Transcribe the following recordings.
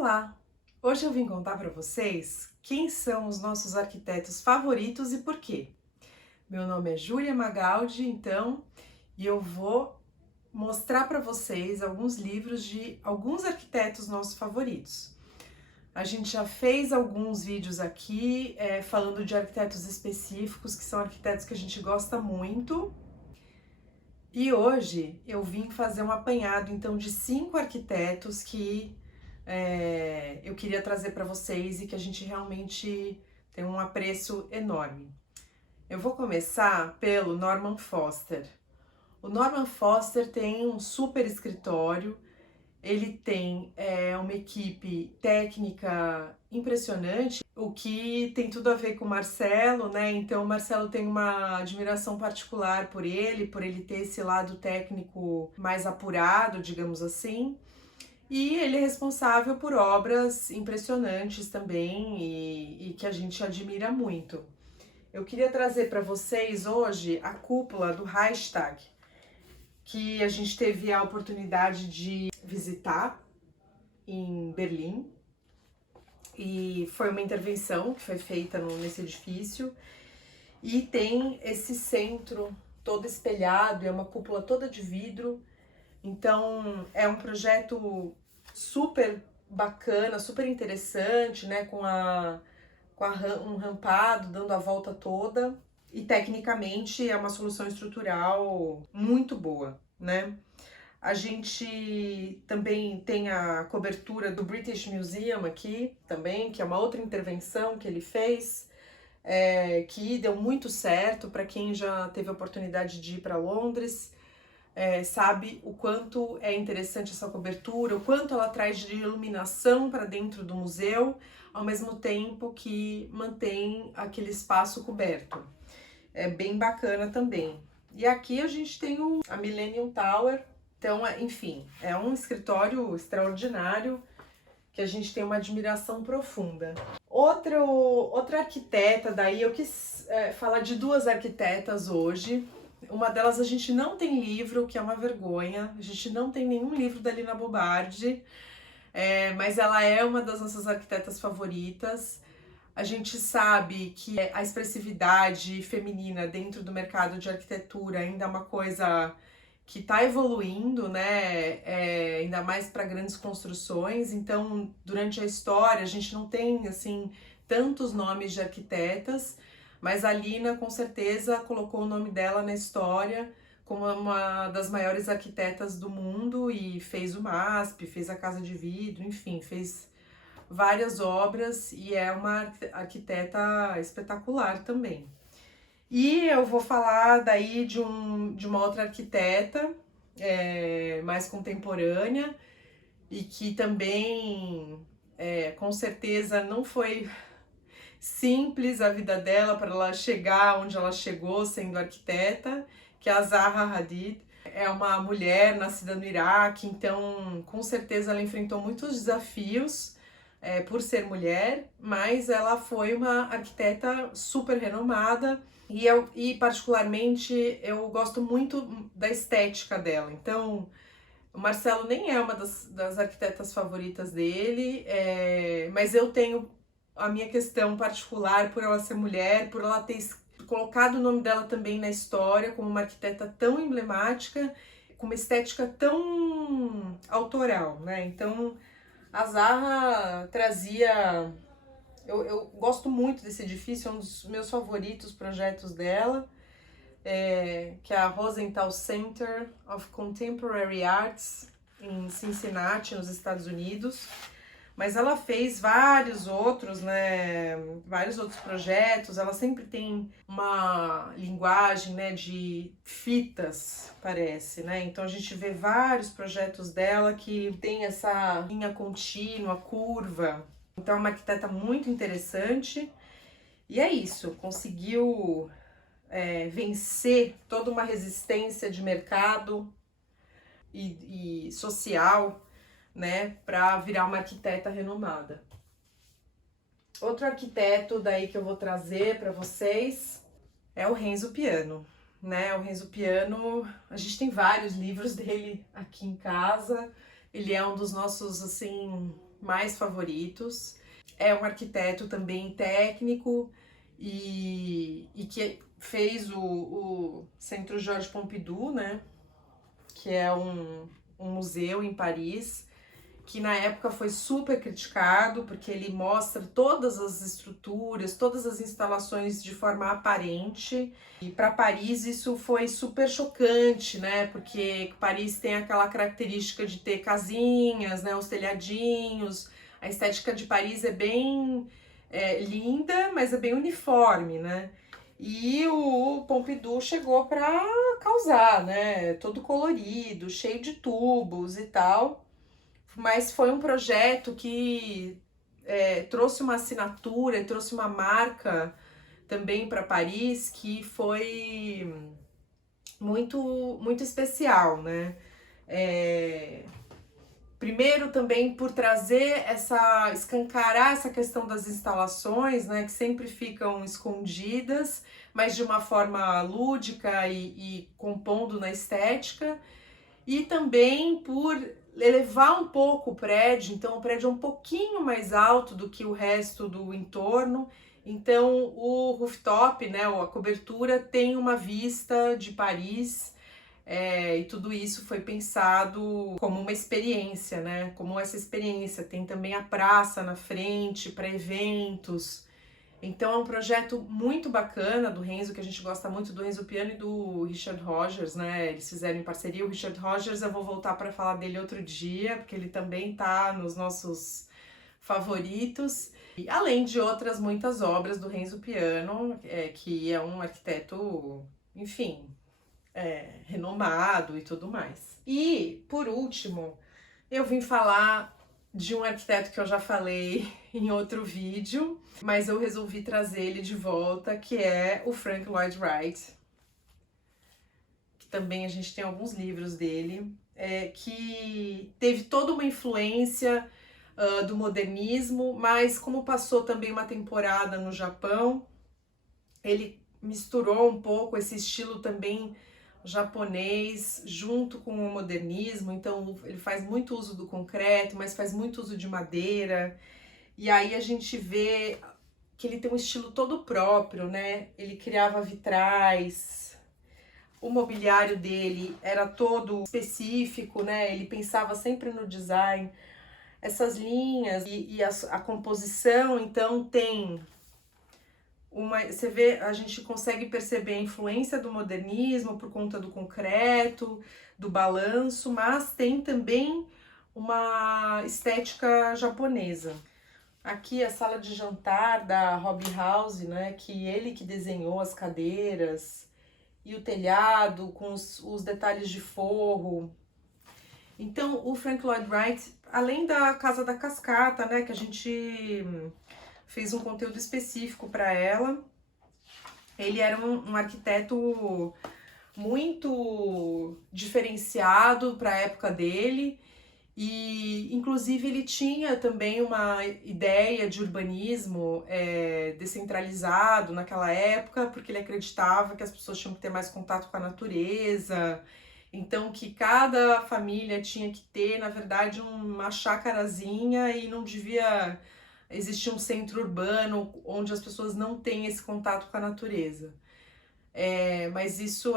Olá! Hoje eu vim contar para vocês quem são os nossos arquitetos favoritos e por quê. Meu nome é Júlia Magaldi, e eu vou mostrar para vocês alguns livros de alguns arquitetos nossos favoritos. A gente já fez alguns vídeos aqui falando de arquitetos específicos, que são arquitetos que a gente gosta muito. E hoje eu vim fazer um apanhado então de 5 arquitetos que eu queria trazer para vocês e que a gente realmente tem um apreço enorme. Eu vou começar pelo Norman Foster. O Norman Foster tem um super escritório, ele tem uma equipe técnica impressionante, o que tem tudo a ver com o Marcelo, né? Então o Marcelo tem uma admiração particular por ele ter esse lado técnico mais apurado, digamos assim. E ele é responsável por obras impressionantes também e que a gente admira muito. Eu queria trazer para vocês hoje a cúpula do Reichstag, que a gente teve a oportunidade de visitar em Berlim. E foi uma intervenção que foi feita nesse edifício. E tem esse centro todo espelhado, é uma cúpula toda de vidro. Então é um projeto super bacana, super interessante, né? Um rampado dando a volta toda. E tecnicamente é uma solução estrutural muito boa, né? A gente também tem a cobertura do British Museum aqui também, que é uma outra intervenção que ele fez, que deu muito certo para quem já teve a oportunidade de ir para Londres. Sabe o quanto é interessante essa cobertura, o quanto ela traz de iluminação para dentro do museu, ao mesmo tempo que mantém aquele espaço coberto. É bem bacana também. E aqui a gente tem a Millennium Tower, então, enfim, é um escritório extraordinário que a gente tem uma admiração profunda. Outra arquiteta, daí eu quis falar de 2 arquitetas hoje. Uma delas a gente não tem livro, que é uma vergonha. A gente não tem nenhum livro da Lina Bo Bardi, mas ela é uma das nossas arquitetas favoritas. A gente sabe que a expressividade feminina dentro do mercado de arquitetura ainda é uma coisa que está evoluindo, né? Ainda mais para grandes construções. Então, durante a história, a gente não tem assim tantos nomes de arquitetas. Mas a Lina, com certeza, colocou o nome dela na história como uma das maiores arquitetas do mundo e fez o MASP, fez a Casa de Vidro, enfim, fez várias obras e é uma arquiteta espetacular também. E eu vou falar daí de uma outra arquiteta mais contemporânea e que também, com certeza, não foi simples a vida dela para ela chegar onde ela chegou sendo arquiteta, que é a Zaha Hadid. É uma mulher nascida no Iraque, então com certeza ela enfrentou muitos desafios por ser mulher, mas ela foi uma arquiteta super renomada e particularmente eu gosto muito da estética dela. Então o Marcelo nem é uma das arquitetas favoritas dele, mas eu tenho a minha questão particular por ela ser mulher, por ela ter colocado o nome dela também na história como uma arquiteta tão emblemática, com uma estética tão autoral, né? Então, a Zaha trazia... Eu gosto muito desse edifício, é um dos meus favoritos projetos dela, que é a Rosenthal Center of Contemporary Arts, em Cincinnati, nos Estados Unidos. Mas ela fez vários outros, né? Vários outros projetos. Ela sempre tem uma linguagem, né, de fitas, parece, né? Então a gente vê vários projetos dela que tem essa linha contínua, curva. Então é uma arquiteta muito interessante. E é isso, conseguiu vencer toda uma resistência de mercado e social, né, para virar uma arquiteta renomada. Outro arquiteto daí que eu vou trazer para vocês é o Renzo Piano, né? O Renzo Piano, a gente tem vários livros dele aqui em casa. Ele é um dos nossos assim mais favoritos. É um arquiteto também técnico e que fez o Centro Georges Pompidou, né? Que é um museu em Paris, que na época foi super criticado, porque ele mostra todas as estruturas, todas as instalações de forma aparente. E para Paris isso foi super chocante, né? Porque Paris tem aquela característica de ter casinhas, né? Os telhadinhos. A estética de Paris é bem linda, mas é bem uniforme, né? E o Pompidou chegou para causar, né? Todo colorido, cheio de tubos e tal. Mas foi um projeto que trouxe uma assinatura, trouxe uma marca também para Paris que foi muito especial, né? Primeiro também por trazer escancarar essa questão das instalações, né, que sempre ficam escondidas, mas de uma forma lúdica e compondo na estética, e também por elevar um pouco o prédio, então o prédio é um pouquinho mais alto do que o resto do entorno, então o rooftop, né, a cobertura tem uma vista de Paris. E tudo isso foi pensado como uma experiência, né? Como essa experiência. Tem também a praça na frente para eventos. Então é um projeto muito bacana do Renzo, que a gente gosta muito do Renzo Piano e do Richard Rogers, né? Eles fizeram em parceria. O Richard Rogers eu vou voltar para falar dele outro dia, porque ele também tá nos nossos favoritos. E além de outras muitas obras do Renzo Piano, que é um arquiteto, enfim, renomado e tudo mais. E, por último, eu vim falar de um arquiteto que eu já falei em outro vídeo, mas eu resolvi trazer ele de volta, que é o Frank Lloyd Wright, que também a gente tem alguns livros dele, que teve toda uma influência do modernismo, mas como passou também uma temporada no Japão, ele misturou um pouco esse estilo também japonês junto com o modernismo, então ele faz muito uso do concreto, mas faz muito uso de madeira, e aí a gente vê que ele tem um estilo todo próprio, né? Ele criava vitrais, o mobiliário dele era todo específico, né? Ele pensava sempre no design, essas linhas e a composição, então tem você vê, a gente consegue perceber a influência do modernismo por conta do concreto, do balanço, mas tem também uma estética japonesa. Aqui a sala de jantar da Hobby House, né, que ele que desenhou as cadeiras e o telhado com os detalhes de forro. Então o Frank Lloyd Wright, além da Casa da Cascata, né, que a gente fez um conteúdo específico para ela. Ele era um arquiteto muito diferenciado para a época dele e, inclusive, ele tinha também uma ideia de urbanismo descentralizado naquela época, porque ele acreditava que as pessoas tinham que ter mais contato com a natureza, então que cada família tinha que ter, na verdade, uma chácarazinha e não devia existe um centro urbano onde as pessoas não têm esse contato com a natureza. Mas isso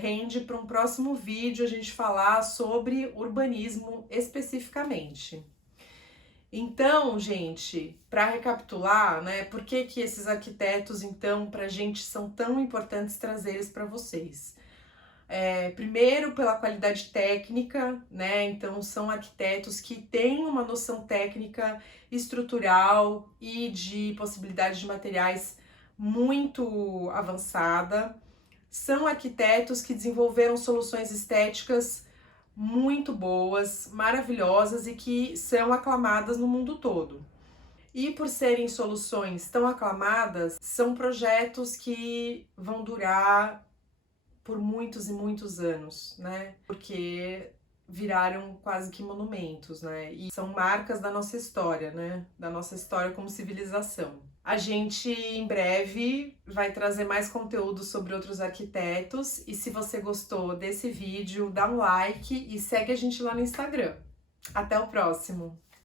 rende para um próximo vídeo a gente falar sobre urbanismo especificamente. Então, gente, para recapitular, né, por que esses arquitetos, então, para a gente são tão importantes trazer eles para vocês? Primeiro pela qualidade técnica, né? Então são arquitetos que têm uma noção técnica, estrutural e de possibilidade de materiais muito avançada. São arquitetos que desenvolveram soluções estéticas muito boas, maravilhosas e que são aclamadas no mundo todo. E por serem soluções tão aclamadas, são projetos que vão durar por muitos e muitos anos, né? Porque viraram quase que monumentos, né? E são marcas da nossa história, né? Da nossa história como civilização. A gente em breve vai trazer mais conteúdo sobre outros arquitetos e se você gostou desse vídeo, dá um like e segue a gente lá no Instagram. Até o próximo!